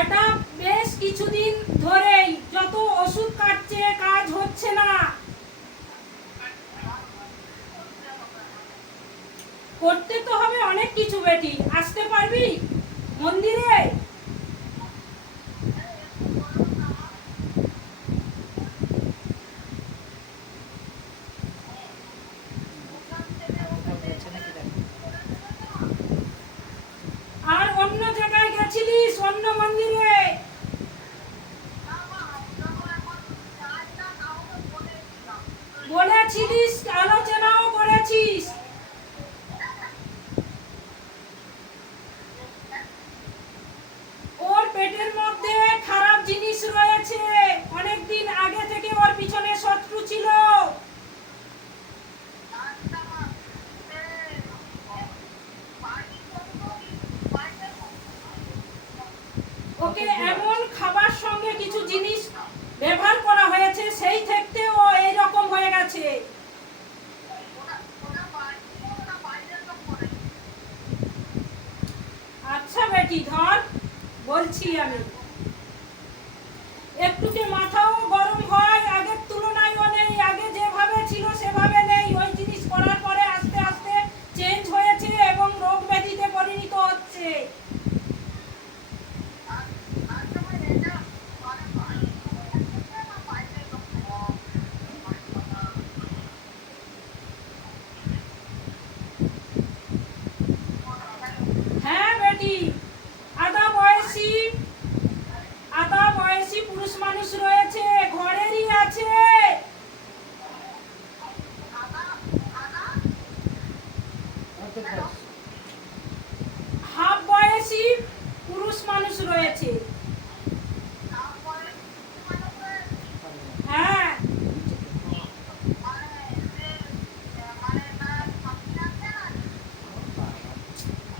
এটা বেশ কিছুদিন ধরেই যত ওষুধ খাচ্ছে কাজ হচ্ছে না। করতে তো হবে অনেক কিছু বেটি। আসতে পারবি মন্দিরে? আর অন্য জায়গায় গেছিলিস, অন্য মন্দিরে? বলেছিলিস, আলোচনাও করেছিস। ওর পেটের মধ্যে খারাপ জিনিস রয়েছে, অনেকদিন আগে থেকে ওর পিছনে শত্রু ছিল। ওকে এমন খাবার সঙ্গে কিছু জিনিস ব্যবহার করা হয়েছে, সেই থেকে ও এইরকম হয়ে গেছে। আচ্ছা বেটি ধর, বলছি আমি। একটুকে মাথাও